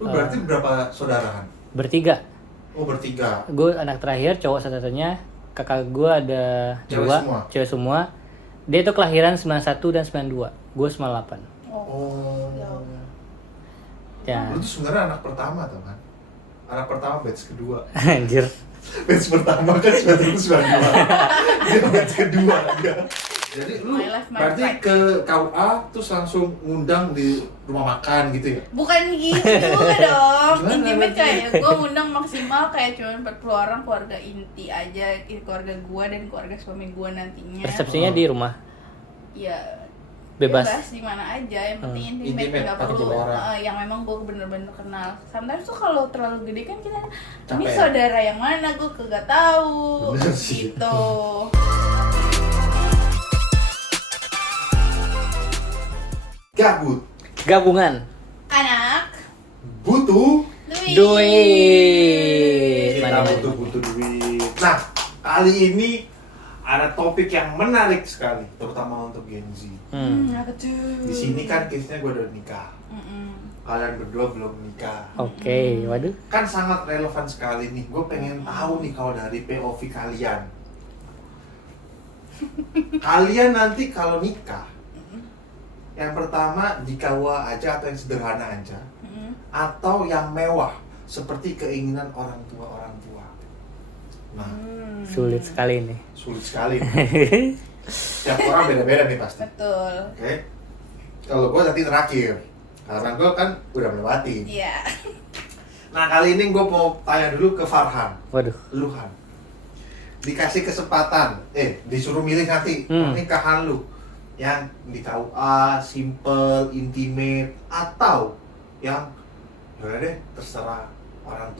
Lu berarti berapa saudarahan? Bertiga. Oh, bertiga. Gue anak terakhir, cowok satu-satunya. Kakak gue ada Cewek dua, semua? cewek semua. Dia itu kelahiran 91 dan 92. Gue 98. Oh. Ya. Lu tuh sebenarnya anak pertama tuh kan? Anak pertama batch kedua. Anjir. Batch pertama kan 1992. Dia batch kedua dia. Jadi lu My life, my berarti right. ke KUA terus langsung ngundang di rumah makan gitu ya? Bukan gitu juga dong. Gimana Intimate berarti? kayak gue ngundang maksimal kayak cuma 40 orang keluarga inti aja, keluarga gue dan keluarga suami gue nantinya. Resepsinya di rumah. Ya Bebas. di mana aja, yang penting intimate, Intimate, nggak pakai perlu jumlah orang. yang memang gue bener-bener kenal. Sometimes tuh kalau terlalu gede kan kita ini Capek. saudara yang mana gue kagak tahu Bener sih. gitu. Gabut, Gabungan. Anak butuh, Duit. kita Mantap. butuh duit. Nah, kali ini ada topik yang menarik sekali, terutama untuk Gen Z. apa tuh? Di sini kan case-nya gue udah nikah. Mm-mm. Kalian berdua belum nikah. Oke, waduh. Kan sangat relevan sekali nih. Gue pengen tahu nih kalau dari POV kalian. Kalian nanti kalau nikah, yang pertama di KUA aja atau yang sederhana aja, Mm-mm. atau yang mewah seperti keinginan orang tua. Nah, Sulit sekali nih. sulit sekali. Setiap orang beda-beda nih pasti. Betul. Oke. Kalau gue nanti terakhir, karena gue kan udah melewati. Iya. Nah, kali ini gue mau tanya dulu ke Farhan. Waduh. Lu Han, dikasih kesempatan, disuruh milih nanti pernikahan lu yang di KUA, simple, intimate, atau yang yaudah deh terserah orang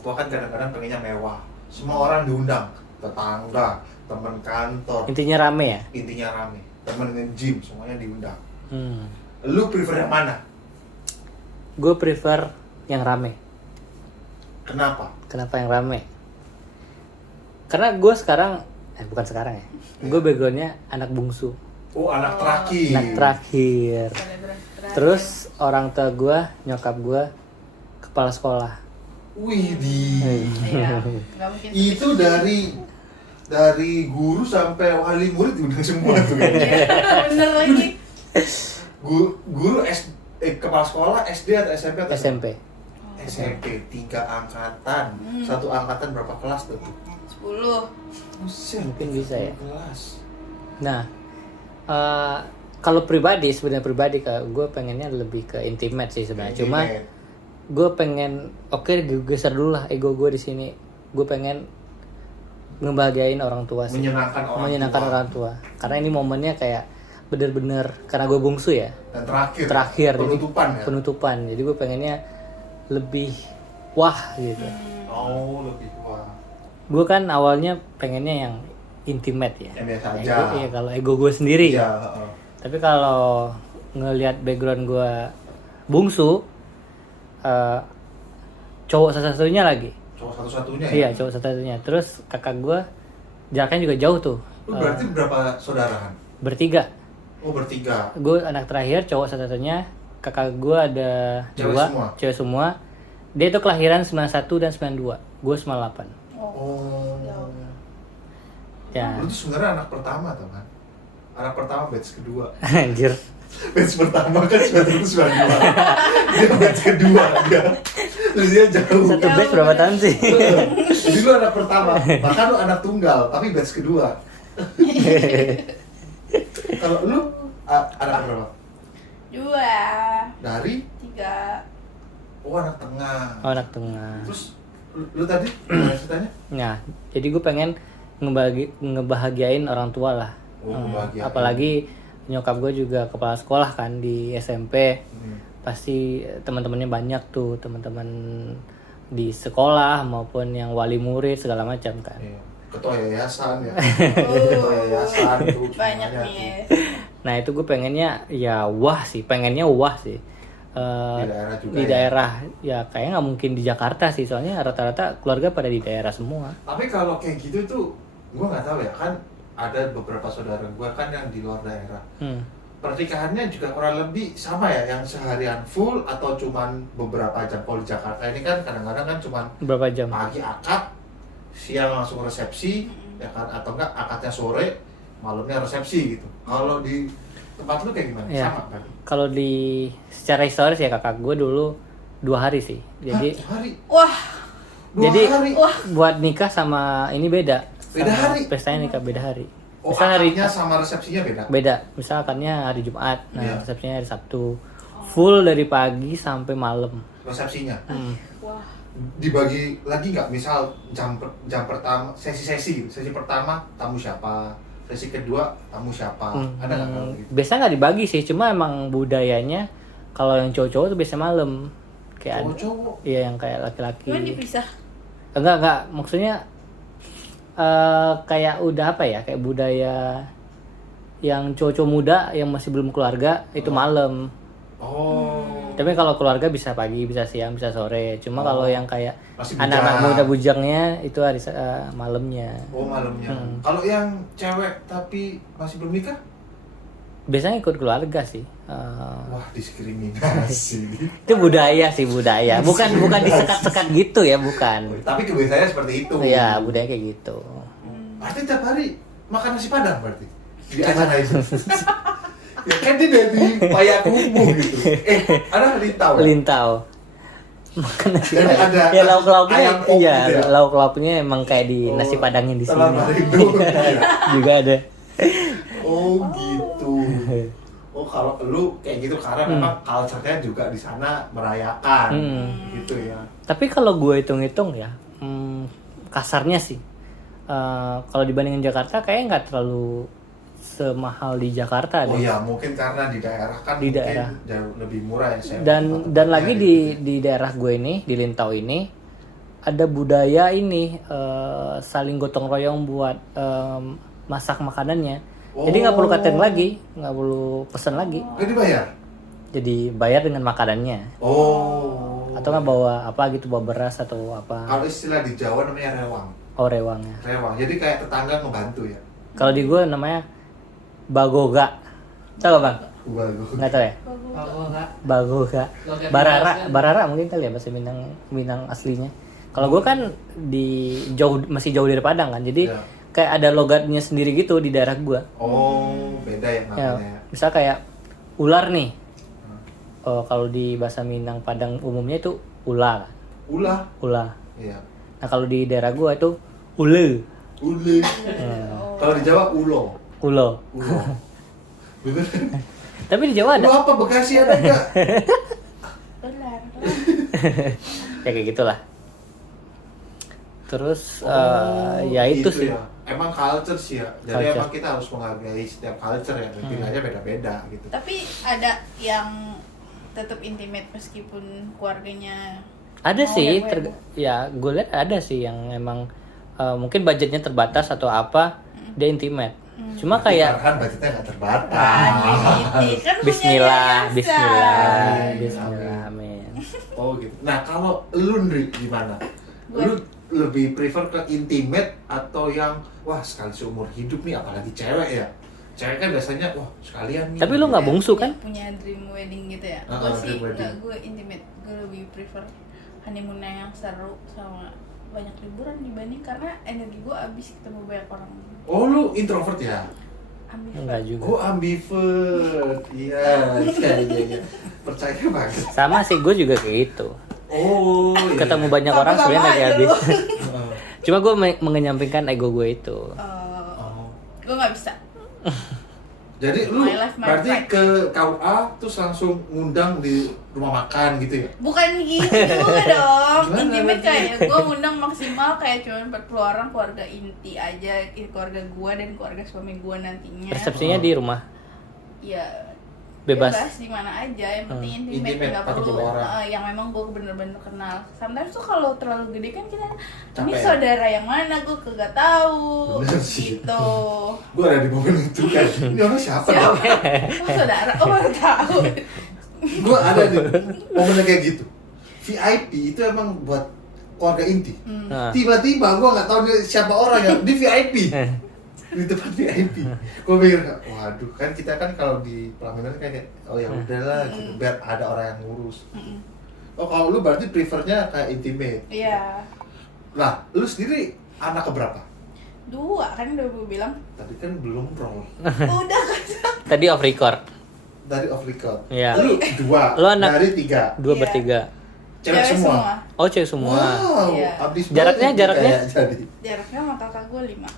tua kan kadang-kadang pengennya mewah, semua orang diundang, tetangga, teman kantor, Intinya rame ya? intinya rame, temen nge-gym semuanya diundang. Hmm. Lu prefer yang mana? Gue prefer yang rame. Kenapa? Kenapa yang rame? Karena gue sekarang, bukan sekarang ya. Gue backgroundnya anak bungsu, Oh, anak terakhir. anak terakhir. Terus orang tua gue, nyokap gue, kepala sekolah. Widih. Iya. Nggak mungkin. Itu dari guru sampai wali murid udah semua tuh ya. Iya, bener lagi. Guru kepala sekolah SD atau SMP atau SMP. SMP 3 angkatan. Satu angkatan berapa kelas tuh? 10. Buset, Mungkin bisa ya. 10 kelas. Nah, kalau pribadi sebenarnya gue pengennya lebih ke intimate sih sebenarnya. Cuma Intimate. gue pengen gue geser dulu lah ego gue di sini. Gue pengen ngebahagiain orang tua sih. menyenangkan orang tua. Karena ini momennya kayak bener-bener karena gue bungsu ya. Dan Terakhir. penutupan jadi, ya. Penutupan. Jadi gue pengennya lebih wah gitu. Oh, lebih wah. Gue kan awalnya pengennya yang intimate ya. Yang biasa aja. Iya, kalau ego gue sendiri. Iya, heeh. Tapi kalau ngelihat background gue bungsu, cowok satu-satunya lagi. Cowok satu-satunya ya. Iya, cowok satu-satunya. Terus kakak gue jaraknya juga jauh tuh. Lu berarti berapa saudarahan? Bertiga. Oh, bertiga. Gue anak terakhir, cowok satu-satunya. Kakak gue ada Cewek dua, semua? cewek semua. Dia itu kelahiran 91 dan 92. Gue 98. Oh. Ya. Lu tuh sebenarnya anak pertama tuh kan? Anak pertama batch kedua. Anjir. Batch pertama kan 1992. Dia batch kedua dia. Terus dia jauh. Satu batch berapa tahun sih? Jadi lu anak pertama, bahkan lu anak tunggal, tapi batch kedua. Kalau lu anak berapa? 2. Dari? 3. Oh, anak tengah. Oh, anak tengah. Terus lu tadi gimana ceritanya? Nah, jadi gue pengen ngebahagiain orang tua lah. Oh, ngebahagiain. Apalagi nyokap gue juga kepala sekolah kan di SMP. Hmm. Pasti teman-temannya banyak tuh, teman-teman di sekolah maupun yang wali murid segala macam kan. Iya. Ketua yayasan ya. Ketua yayasan tuh Banyak semuanya nih. tuh. Nah, itu gue pengennya ya wah sih, pengennya wah sih. Di daerah juga di ya? daerah ya kayaknya nggak mungkin di Jakarta sih, soalnya rata-rata keluarga pada di daerah semua. Tapi kalau kayak gitu tuh, gue nggak tahu ya, kan ada beberapa saudara gue kan yang di luar daerah. pernikahannya juga kurang lebih sama ya, yang seharian full atau cuman beberapa jam. Kalau di Jakarta ini kan kadang-kadang kan cuman Berapa jam? pagi akad, siang langsung resepsi, ya kan, atau enggak akadnya sore, malamnya resepsi gitu. Kalau di tempat lu kayak gimana? Ya. Sama kan? Kalau di secara historis ya kakak gue dulu 2 hari sih. Jadi Hah, hari? Wah, Jadi hari? wah. buat nikah sama ini beda. Beda Sama hari? Pestanya nikah beda hari. Oh, Misal akadnya sama resepsinya beda? beda. Misal akadnya hari Jumat, nah Iya. resepsinya hari Sabtu. Full dari pagi sampai malam. Resepsinya? Wah. Dibagi lagi nggak? Misal jam pertama, sesi-sesi gitu. Sesi pertama tamu siapa? Sesi kedua tamu siapa? Ada nggak kalau gitu? Biasanya nggak dibagi sih, cuma emang budayanya kalau yang cowok-cowok tuh biasanya malam. Kayak Cowok-cowok? iya yang kayak laki-laki. Cuman dipisah. Enggak, maksudnya kayak udah apa ya, kayak budaya yang cowok-cowok muda yang masih belum keluarga itu malam. Oh. Tapi kalau keluarga bisa pagi, bisa siang, bisa sore. Cuma kalau yang kayak Masih anak-anak bujang. muda bujangnya itu hari malamnya. Oh, malamnya. Kalau yang cewek tapi masih belum nikah? Biasanya ikut keluarga sih. Wah, diskriminasi. Itu budaya sih, budaya. Bukan disekat-sekat gitu ya, bukan. Tapi kebiasaannya seperti itu. Iya, budaya kayak gitu. Berarti tiap hari makan nasi padang berarti? Di acara itu? Ya kan dia dari Payakumbuh gitu. Ada lintau ya? Lintau. Makan nasi Dan padang. ada Ya lauk-lauknya, ayam pop iya, gitu ya? lauk-lauknya emang kayak di nasi padangnya di sini. Telur Marindo. Juga ada. Oh gitu. Oh kalau lu kayak gitu karena memang culture-nya juga di sana merayakan gitu ya. Tapi kalau gue hitung-hitung ya, kasarnya sih, kalau dibandingin Jakarta kayaknya nggak terlalu semahal di Jakarta Oh deh. ya mungkin karena di daerah kan Di mungkin daerah. jauh lebih murah ya. Saya Dan lagi di daerah gue ini, di Lintau ini, ada budaya ini saling gotong royong buat masak makanannya. Jadi nggak perlu catering lagi, nggak perlu pesan lagi. Nggak dibayar? Jadi bayar dengan makanannya. Oh. Atau nggak bawa apa gitu, bawa beras atau apa. Kalau istilah di Jawa namanya rewang. Oh, rewangnya. Rewang. Jadi kayak tetangga ngebantu ya. Kalau di gue namanya bagoga. Tahu bang? Bagus. Nggak tahu ya? Bagoga. Barara mungkin kali ya bahasa Minang aslinya. Kalau gue kan masih jauh dari Padang kan, jadi Ya. kayak ada logatnya sendiri gitu di daerah gue. Oh, beda ya Ya, namanya. misal kayak ular nih. Oh, kalau di bahasa Minang Padang umumnya itu ula, Ulah. ula. Iya. Nah kalau di daerah gue itu ule, Ule. Kalau di Jawa ulo. ulo. Ulo. Bener? Tapi di Jawa ada. Lu apa Bekasi ada enggak? Benar. Ya kayak gitulah. Terus ya gitu itu sih. ya. Emang culture sih ya. Jadi Culture. emang kita harus menghargai setiap culture ya. Nilainya beda-beda gitu. Tapi ada yang tetap intimate meskipun keluarganya. Ada mau sih, heboh-heboh. ya gue lihat ada sih yang emang mungkin budgetnya terbatas atau apa, dia intimate. Cuma kayak Kan budgetnya nggak terbatas. Kan punya Bismillah, yayasan. Bismillah, Amin, Bismillah, amin. Oh gitu. Nah kalau lu Ndri gimana? Gue- Lu lebih prefer ke intimate atau yang wah sekali seumur hidup nih, apalagi cewek ya? Cewek kan biasanya wah sekalian nih. Tapi lu nggak bungsu kan? Punya dream wedding gitu ya. Ah, Gue sih dream wedding. nggak, gue intimate. Gue lebih prefer honeymoon yang seru sama banyak liburan dibanding karena energi gue habis ketemu banyak orang. Oh lu introvert ya? Ambivert. Enggak juga. Oh ambivert. Iya, iya. Percaya banget. Sama sih, gue juga kayak gitu. Oh. iya. Ketemu banyak Sama orang sebenarnya lagi aja habis. lu. Heeh. Cuma gue mengenyampingkan ego gue itu. Oh. Gue nggak bisa. Jadi lu My life, my berarti right. ke KUA terus langsung ngundang di rumah makan gitu ya? Bukan gitu juga dong. Gimana Intimate berarti? kayak gue ngundang maksimal kayak cuma 40 orang keluarga inti aja, keluarga gue dan keluarga suami gue nantinya. Resepsinya di rumah, Ya bebas. di mana aja, yang penting intimate, Intimate, nggak perlu 40 orang. yang memang gue bener-bener kenal. Sometimes tuh kalau terlalu gede kan kita ini Capek ya? saudara yang mana gue kagak tahu Bener sih. gitu. Gue ada di momen itu kan. Ini orang siapa? Siapa? Oh, saudara, oh baru tahu. Gue ada di momennya kayak gitu. VIP itu emang buat keluarga inti. Nah, Tiba-tiba gue nggak tahu dia siapa orang yang di VIP. di tempat VIP. Gue mikir, waduh, kan kita kan kalau di pelaminan kayak oh ya udahlah gitu, biar ada orang yang ngurus. Oh kalau lu berarti prefernya kayak intimate. Iya. Lah, lu sendiri anak keberapa? 2 kan udah gue bilang. Tadi kan belum roll. Udah kan. Tadi off record. Dari off record. Iya. Lu 2 Lu anak- dari 3. 2 Iya. per 3. Cewek semua. Oh, cewek semua. Wow, Iya. abis Jaraknya- banget jaraknya? kayak jadi Jaraknya sama kakak gue 5.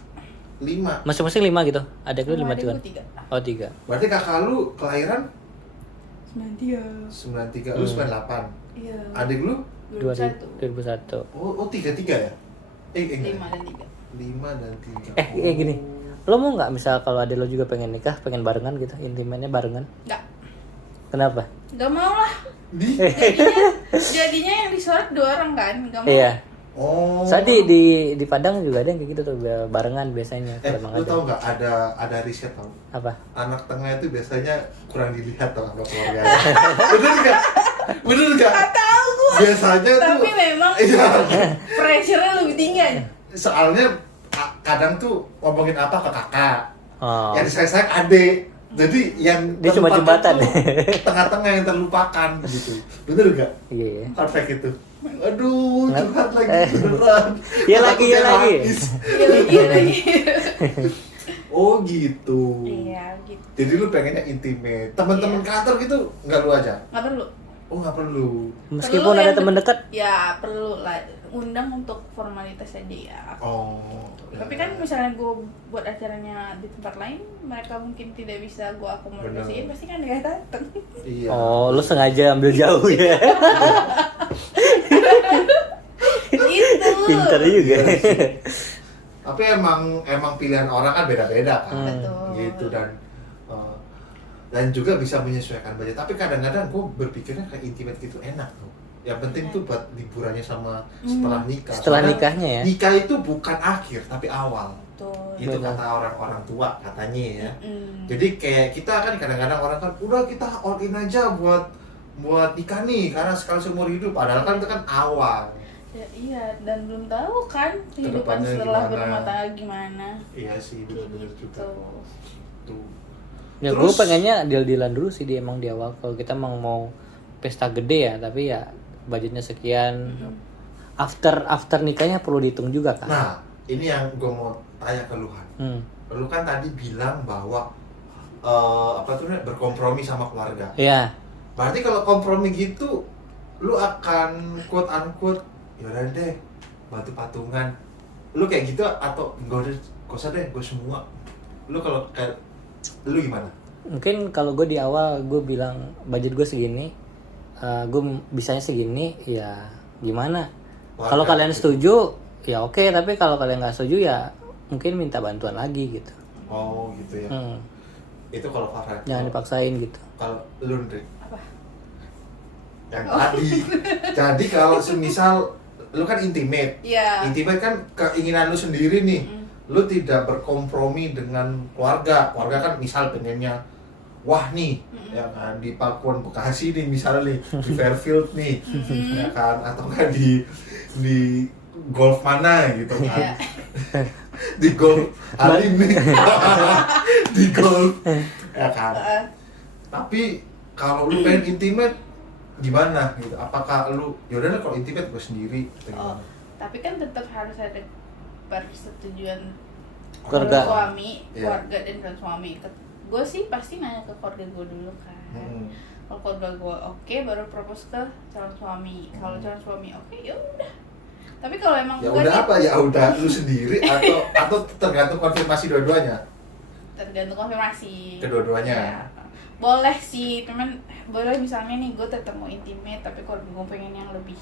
5. Masing-masing 5 gitu. Adek lu 5 juga. 3. Oh, 3. Berarti kakak lu kelahiran 93. 93, lu 98. Iya. Adik lu? 21. 2001. Oh 33 ya? Enggak. 5 dan 3. 5 dan 3. Gini. Lo mau nggak misal kalau adek lo juga pengen nikah, pengen barengan gitu, intimennya barengan? Enggak. Kenapa? Enggak mau lah. Di? Jadinya yang disorot 2 orang kan? Enggak mau. Iya. Oh. Tadi di Padang juga ada yang kayak gitu tuh, barengan biasanya kalau emang lu ada. tau nggak ada riset tau? Apa? Anak tengah itu biasanya kurang dilihat tau sama keluarganya. Bener nggak? Bener nggak? Nggak tahu gue. Biasanya tuh. Tapi memang Iya. pressure-nya lebih tinggi aja. Soalnya kadang tuh ngomongin apa ke kakak, Oh. yang disayang adik. Jadi yang Dia cuma terlupakan jembatan. tuh tengah-tengah yang terlupakan gitu. Bener nggak? Iya, iya. Perfect itu. Aduh, curhat lagi Eh. beneran. Iya lagi, iya Takutnya lagi. nangis. Iya lagi. Oh gitu. Iya gitu. Jadi lu pengennya intimate. Teman-teman kantor gitu nggak lu aja? Nggak perlu. Oh nggak perlu. Meskipun Perlu ada yang teman dekat. Ya perlu lah. Undang untuk formalitas aja ya. Oh. Tapi kan misalnya gue buat acaranya di tempat lain, mereka mungkin tidak bisa gue akomodasiin, Bener. pasti kan dia dateng. Iya. Oh, lu sengaja ambil jauh ya. Gitu. Pinter juga. Tapi emang pilihan orang kan beda-beda kan. Betul. Gitu dan juga bisa menyesuaikan budget. Tapi kadang-kadang gue berpikirnya kayak intimate gitu enak tuh. Yang penting tuh buat liburannya sama setelah nikah. Setelah Soalnya nikahnya ya. Nikah itu bukan akhir tapi awal. Betul. Itu Benar. kata orang-orang tua katanya ya. Mm. Jadi kayak kita kan kadang-kadang orang kan udah kita all in aja buat nikah nih karena sekali seumur hidup. Padahal kan itu kan awal. Ya, iya, dan belum tahu kan kehidupan Kedepannya setelah gimana. berumah tangga gimana. Iya sih benar-benar juga. Gitu. Tuh. Ya gue pengennya deal-dealan dulu sih di emang di awal. Kalau kita emang mau pesta gede ya, tapi ya budgetnya sekian. After nikahnya perlu dihitung juga kan. Nah, ini yang gue mau tanya ke lu Han. Hmm. Lu kan tadi bilang bahwa apa tuh berkompromi sama keluarga. Iya. Berarti kalau kompromi gitu, lu akan quote unquote, yaudah deh, bantu patungan. Lu kayak gitu atau enggak usah deh, gue semua. Lu kalau kayak lu gimana? Mungkin kalau gue di awal gue bilang budget gue segini, gue bisanya segini, ya gimana? Warga, Kalau kalian gitu. setuju, ya oke. Tapi kalau kalian nggak setuju ya mungkin minta bantuan lagi gitu. Oh gitu ya. Itu kalau Farhan. Jangan dipaksain gitu. Kalau lu Ndri, Apa? yang tadi. Jadi kalau semisal lu kan intimate. Iya. Intimate kan keinginan lu sendiri nih. Lu tidak berkompromi dengan keluarga. Keluarga kan misal pengennya wah nih, ya kan di Pakuan Bekasi nih misalnya nih, di Fairfield nih, ya kan atau kan di golf mana gitu kan. Iya. Di golf hari ini. Di golf. Ya kan. Tapi kalau lu pengen intimate gimana gitu? Apakah lu yaudah lah kalau intimate gue sendiri atau Oh, gimana? tapi kan tetap harus ada persetujuan Keluarga. suami, Iya. keluarga dan calon suami. Gue sih pasti nanya ke keluarga gue dulu kan. Kalau keluarga gue oke, baru propose ke calon suami. Kalau calon suami oke, ya udah. Tapi kalau emang Ya enggak udah nih, apa ya udah lu sendiri atau tergantung konfirmasi dua-duanya. tergantung konfirmasi. Kedua-duanya. Ya. Boleh sih, temen boleh misalnya nih gue tetap mau intimate tapi kalau gue pengen yang lebih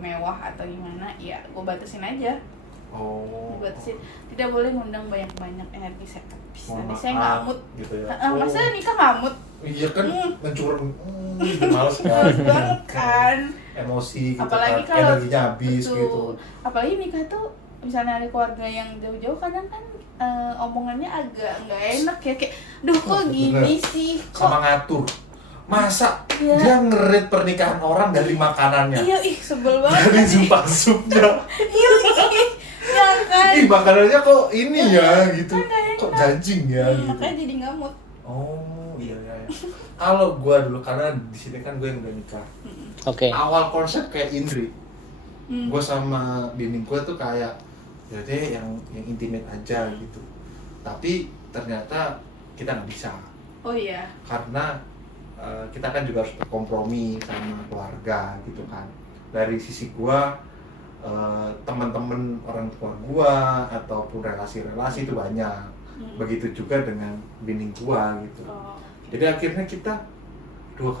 mewah atau gimana, ya gue batasin aja. Oh. Dibatasin. Tidak boleh ngundang banyak-banyak energi saya habis. Nanti saya maaf, ngamut. gitu ya. Masa nikah ngamut? Iya kan mencurang. Males kan. Males banget kan. Emosi gitu Apalagi kan. kalau Energinya habis betul. gitu. Apalagi nikah tuh misalnya ada keluarga yang jauh-jauh kadang kan omongannya agak nggak enak ya, kayak duh kok gini Bener. sih, Sama kok ngatur. Masa Iya. dia ngerit pernikahan orang dari makanannya. iya ih sebel banget. Dari sumpah-supnya. Iya ih, yang kan. Ih, makanannya kok ini ya gitu. Kan nggak Kok enak. janjing ya gitu. Makanya jadi nggak mood. Oh, iya iya. Iya. Kalau gua dulu karena di sini kan gue yang udah nikah. Oke. Awal konsep kayak Indri. Hmm. Gue sama bini gue tuh kayak ya deh yang intimate aja gitu. Tapi ternyata kita nggak bisa Oh iya. karena kita kan juga harus berkompromi sama keluarga gitu kan. Dari sisi gue teman-teman orang tua gue ataupun relasi-relasi itu banyak. Begitu juga dengan bini gue gitu. Oh. Jadi akhirnya kita dua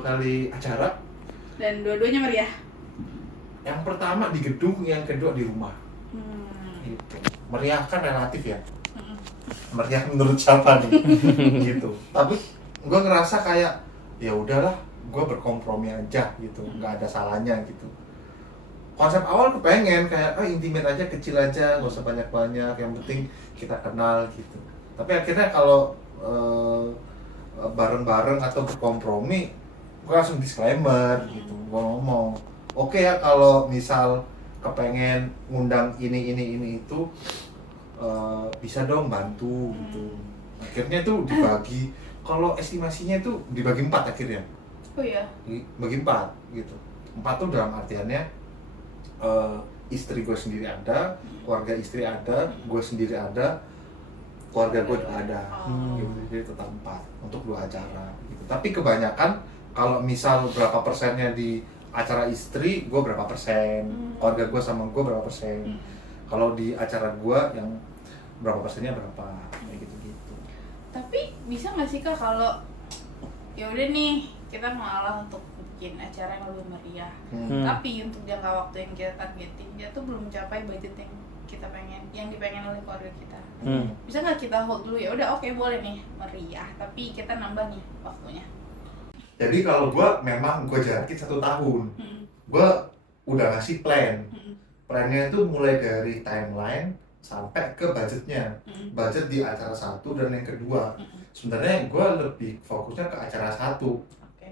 kali acara. Dan dua-duanya meriah. Yang pertama di gedung, yang kedua di rumah. Gitu. Meriah kan relatif ya. Meriah menurut siapa nih? Gitu. Tapi gue ngerasa kayak ya udahlah, gue berkompromi aja gitu, nggak ada salahnya gitu. Konsep awal kepengen kayak intimate aja, kecil aja, nggak usah banyak-banyak, yang penting kita kenal gitu. Tapi akhirnya kalau bareng-bareng atau berkompromi, gue langsung disclaimer gitu, gue ngomong oke ya kalau misal kepengen ngundang ini itu bisa dong bantu gitu. Akhirnya tuh dibagi, kalau estimasinya itu dibagi 4 akhirnya. Oh iya. Bagi 4 gitu. 4 tuh dalam artiannya istri gue sendiri ada, keluarga istri ada, gue sendiri ada, keluarga gue juga ada. Gitu. Jadi total 4 untuk 2 acara gitu. Tapi kebanyakan kalau misal berapa persennya di acara istri, gue berapa persen, keluarga gue sama gue berapa persen. Kalau di acara gue yang berapa persennya berapa, kayak gitu-gitu. Tapi bisa nggak sih Kak kalau ya udah nih kita ngalah untuk bikin acara yang lebih meriah, tapi untuk jangka waktu yang kita targetin dia tuh belum mencapai budget yang kita pengen, yang dipengen oleh keluarga kita. Bisa nggak kita hold dulu ya udah, oke, boleh nih meriah, tapi kita nambah nih waktunya. Jadi kalau gue memang gue jarakin 1 tahun, gue udah ngasih plan. Plannya itu mulai dari timeline sampai ke budgetnya. Budget di acara 1 dan yang kedua. Sebenarnya gue lebih fokusnya ke acara 1,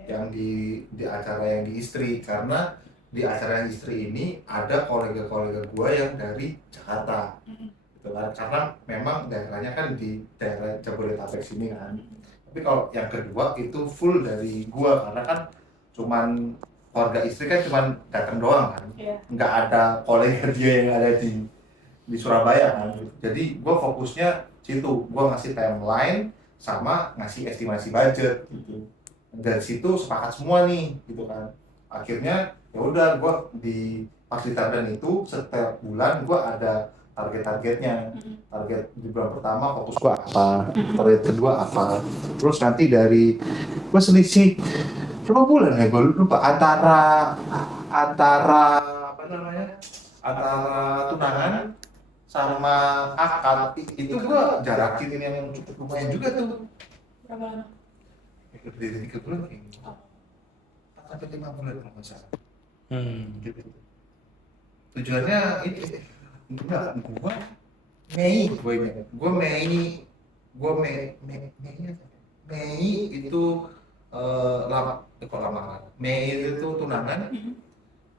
yang di acara yang di istri, karena di acara yang istri ini ada kolega-kolega gue yang dari Jakarta. Gitu kan. Karena memang daerahnya kan di daerah Jabodetabek sini kan. Tapi kalau yang kedua itu full dari gua, karena kan cuman keluarga istri kan cuman datang doang kan, nggak ada kolega dia yang ada di Surabaya kan. Jadi gua fokusnya situ, gua ngasih timeline sama ngasih estimasi budget gitu. Dari situ sepakat semua nih gitu kan. Akhirnya ya udah gua di fasilitasan itu setiap bulan gua ada target-targetnya. Target di bulan pertama fokus gua apa, target kedua apa, terus nanti dari gua selisih berapa bulan ya, gua lupa, antara apa namanya, antara tunangan sama akad itu gua jarakin yang cukup lumayan juga tuh. Berapa lama? Lebih dari 3 bulan kayaknya, 4 sampai 5 bulan kalau nggak salah. Gitu. Tujuannya ini enggak, Mei itu lama. Mei itu tunangan,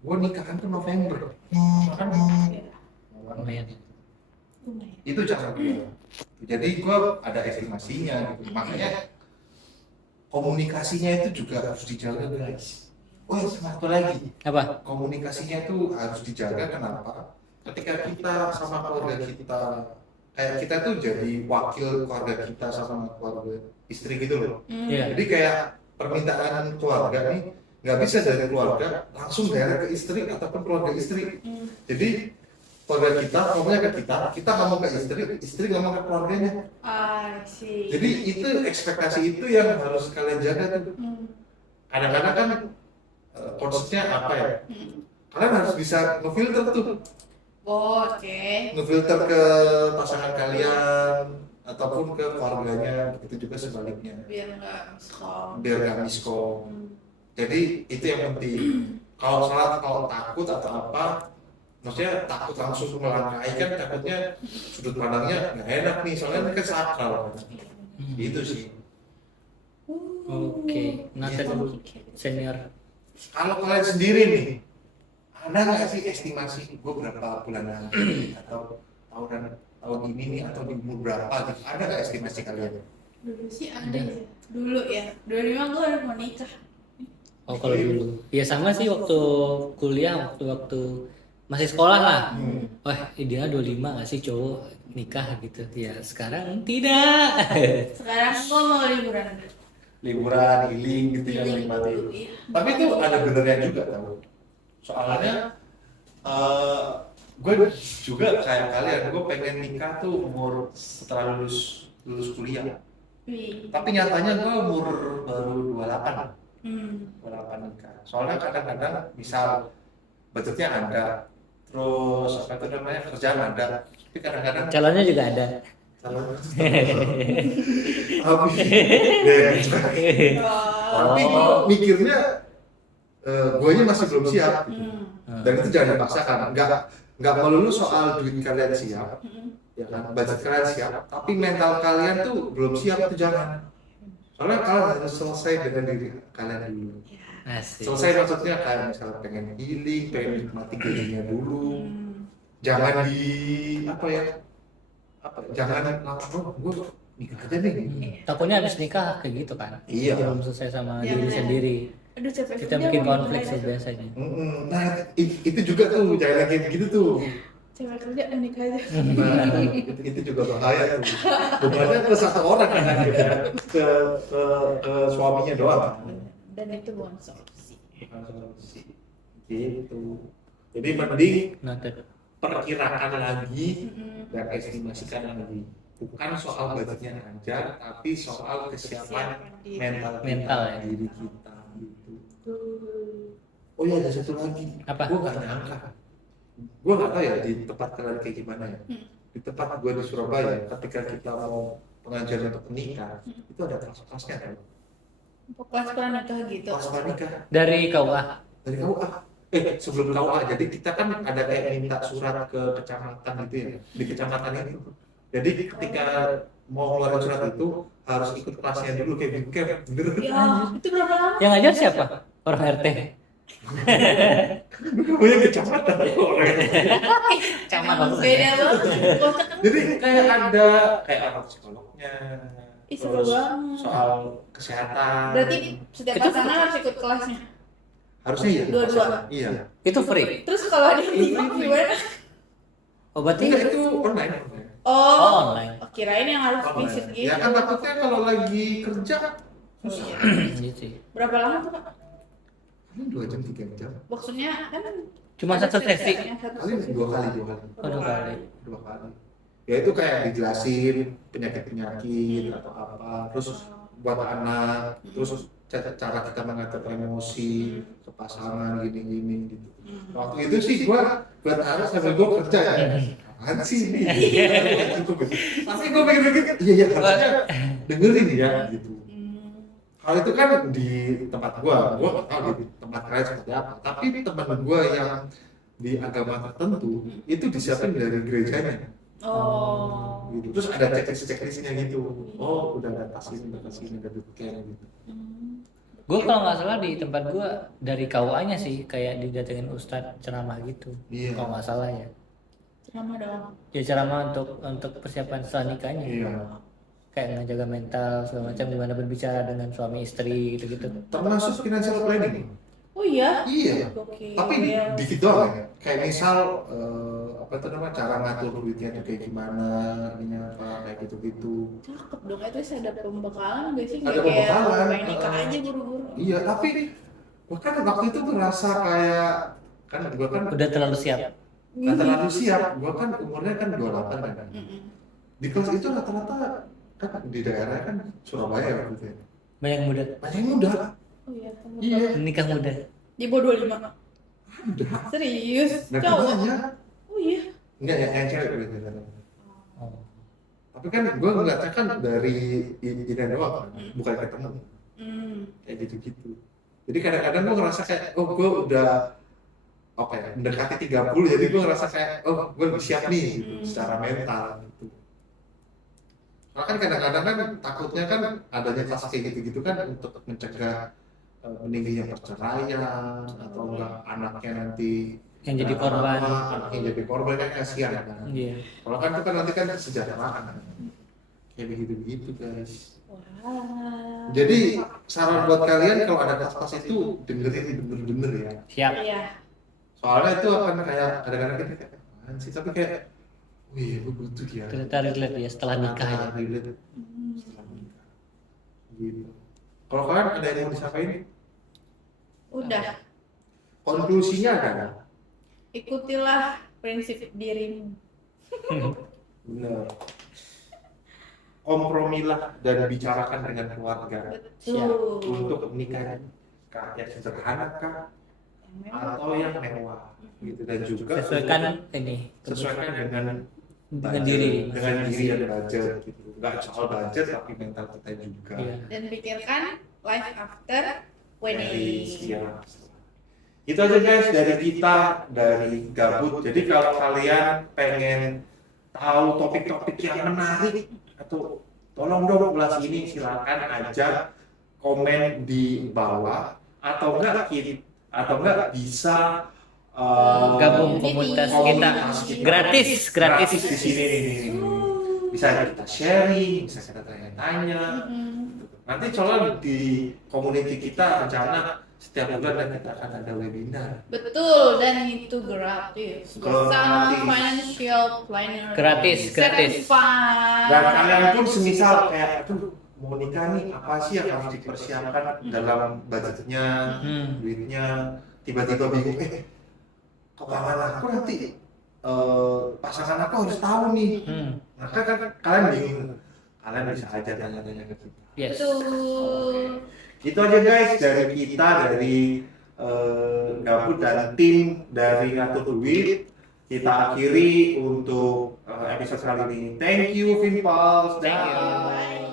gue nikahan tuh November. Itu cara gue. Jadi gue ada estimasinya gitu. Makanya komunikasinya itu juga harus dijaga guys. Oh, satu lagi. Apa? Komunikasinya itu harus dijaga, kenapa? Ketika kita sama keluarga kita, kayak kita tuh jadi wakil keluarga kita sama keluarga istri gitu loh. Jadi kayak permintaan keluarga nih nggak bisa dari keluarga langsung daerah ke istri ataupun keluarga istri. Jadi keluarga kita ngomongnya ke kita ngomong ke istri ngomong ke keluarganya. Jadi itu ekspektasi itu yang harus kalian jaga tuh. Kadang-kadang kan konsepnya apa ya? Kalian harus bisa ngefilter tuh. Ngefilter ke pasangan kalian ataupun ke keluarganya, begitu juga sebaliknya. Biar nggak miskom. Jadi itu yang penting. Kalau takut atau apa, maksudnya takut langsung melangkahi kan, takutnya sudut pandangnya nggak enak nih, soalnya kan sakral. Itu sih. Oke, nah Gitu. senior. Kalau kalian sendiri nih, Ada nggak sih estimasi gue berapa bulan lagi atau tahun ini nih atau di umur berapa gitu? Ada nggak estimasi kalian? Dulu sih ada ya. Dulu ya. 25 gue udah mau nikah. Oh kalau dulu, ya sama sih waktu kuliah, waktu masih sekolah lah. Wah ideal 25 nggak sih cowok nikah gitu. Ya sekarang tidak. Sekarang gue mau liburan. Liburan, healing gitu ya, Healing nikmatin. dulu, iya. Tapi itu ada benernya juga tau. Soalnya gue juga kayak kalian, gue pengen nikah tuh umur setelah lulus kuliah. Wih. Tapi nyatanya gue umur baru 28 Hmm. nikah. Soalnya kadang-kadang misal budgetnya ada, terus apa itu namanya kerjaan ada, tapi kadang-kadang Calonnya juga ada. tapi gue mikirnya gue masih belum siap gitu. Hmm. Dan itu jangan dipaksakan, nggak melulu soal duit kalian siap, ya kan, budget kalian siap, tapi mental kalian tuh belum siap, itu jangan. Soalnya kalian harus selesai dengan diri kalian dulu. Asik. Selesai maksudnya kayak misalnya pengen healing, pengen nikmati dirinya dulu. Jangan di jangan langsung gue nikah aja nih. Takutnya habis nikah kayak gitu kan. Iya. Belum selesai sama Iya, diri bener. sendiri. Aduh capek Kita kerja, bikin mau konflik nikah sih aja. biasanya. Nah itu juga tuh, jangan kayak begitu tuh. Capek kerja nikah aja. Nah, itu juga bahaya tuh. Bebannya ke satu orang kan ya, ke suaminya doang. Dan itu bukan solusi. Bukan solusi. Gitu. Jadi mending Noted. perkirakan lagi dan estimasikan lagi. Bukan soal budgetnya aja, tapi soal kesiapan mental ya. diri kita gitu. Oh iya, ada satu lagi. Apa? Gue nggak nyangka. Gue nggak tahu ya di tempat kalian kayak gimana ya. Di tempat gue di Surabaya, ketika kita mau pengajian untuk menikah, itu ada kelas-kelasnya kan. Kelas pranikah gitu. Kelas pranikah Dari KUA. dari KUA. Sebelum KUA, jadi kita kan ada kayak minta surat ke kecamatan gitu ya, di kecamatan itu. Jadi ketika mau keluarin surat itu harus ikut kelasnya dulu kayak gitu, kayak bener. Ya, itu berapa lama? Yang ngajar siapa? Orang RT. Punya kecamatan orangnya. Camat Emang maksudnya. beda banget. Kocak kan? Jadi kayak ada kayak orang psikolognya, Ih, seru terus banget. soal kesehatan. Berarti setiap Itu- pasangan harus ikut kelasnya. harusnya iya. Dua-dua. Iya. Itu free. Terus kalau ada yang bingung gimana? Oh berarti Enggak, itu online. Oh, online. Kirain yang harus Online. visit gitu. Ya kan takutnya kalau lagi kerja Oh, iya. Gitu sih. Berapa lama tuh, Kak? paling 2 jam 3 jam. Maksudnya kan Cuma satu sesi. Paling dua kali. Oh, 2 kali. 2 kali. Ya itu kayak dijelasin penyakit atau apa, terus buat anak, terus cara kita mengatur emosi ke pasangan gini gitu. Waktu itu sih gua taruh sambil gua kerja ya. Apaan sih ini? Tapi gua pikir-pikir, iya harusnya dengerin ya gitu. Hal itu kan di tempat gua nggak tahu di tempat kalian seperti apa. Tapi teman gua yang di agama tertentu itu disiapin dari gerejanya. Oh. Gitu. Terus ada checklistnya gitu. Oh, udah ada tas ini, ada bootcamp gitu. Gue kalau nggak salah di tempat gue dari KUA-nya sih kayak didatengin ustadz ceramah gitu. Iya. Kalau nggak salah ya. Ceramah doang. Ya ceramah untuk persiapan setelah nikahnya. Iya. Kayak ngejaga mental segala macam, gimana berbicara dengan suami istri gitu-gitu. Termasuk financial planning. Oh iya. Iya. Oke. Tapi dikit doang ya. Kayak misal apa itu namanya cara ngatur duitnya tuh kayak gimana, ini apa kayak gitu-gitu. Cakep dong, itu sih ada pembekalan gak sih? Ada Nggak kayak pembekalan. main nikah aja buru-buru. Iya, tapi bahkan waktu itu tuh ngerasa kayak kan gua kan Udah terlalu siap. nggak terlalu siap. Gua kan umurnya kan 28 kan. Mm-mm. Di kelas itu rata-rata kan di daerah kan Surabaya waktu itu ya. Banyak yang muda. Banyak yang muda. Oh iya, kamu Iya. Nikah muda. di bawah 25. Udah. Serius? Dan Cowok? kebanyakan Oh iya. enggak ya yang cewek gitu. Oh. Tapi kan gue ngeliatnya kan dari ini doang kan, bukan ketemu kayak gitu-gitu. Jadi kadang-kadang gue ngerasa kayak, oh gue udah apa ya, mendekati 30, jadi gue ngerasa kayak, oh gue lebih siap nih gitu, secara mental gitu. Karena kan kadang-kadang kan takutnya kan adanya kelas kayak gitu-gitu kan untuk mencegah meningginya perceraian atau enggak anaknya nanti yang jadi korban. Anak yang jadi korban kan kasihan kan. Iya. Kalau kan kita nanti kan kesejahteraan kan. Kayak begitu guys. Wah. Jadi saran buat kalian kalau ada tas-tas itu dengerin bener-bener ya. Siap. Iya. Soalnya itu akan kayak kadang-kadang kita kayak apaan sih, tapi kayak wih gue butuh ya. Ternyata relate ya setelah nikah ya. Relate setelah nikah. Gitu. Kalau kalian ada yang mau disampaikan? Udah. Konklusinya ada nggak? Ikutilah prinsip dirimu. Bener. Kompromilah dan bicarakan dengan keluarga Betul. untuk menikah yang sederhana kah atau yang mewah gitu, dan juga Sesuaikan ini sesuaikan dengan diri. dengan diri dan budget gitu. Nggak soal budget tapi mental kita juga. Iya. Dan pikirkan life after wedding. Ya. Itu aja guys dari kita dari Gabut. Jadi kalau kalian pengen tahu topik-topik yang menarik atau tolong dong ulas ini, silakan aja komen di bawah atau enggak bisa Gabung komunitas kita. Gratis. di sini nih. Bisa kita sharing, bisa kita tanya-tanya. Nanti soalnya di community kita rencana setiap bulan kita akan ada webinar. Betul, dan itu gratis. Bersama financial planner. Gratis. Certified. Dan kalian pun semisal kayak aduh mau nikah nih, apa sih yang harus dipersiapkan dalam budgetnya, duitnya, tiba-tiba bingung, keuangan aku nanti pasangan aku harus tahu nih. Nah kan kalian bingung, kalian bisa aja tanya-tanya ke kita. Yes. Betul. Itu aja guys dari kita, dari Gabut dan tim dari Ngatur Duit. Kita akhiri untuk episode kali ini. Thank you Vinpals. Thank you. Bye.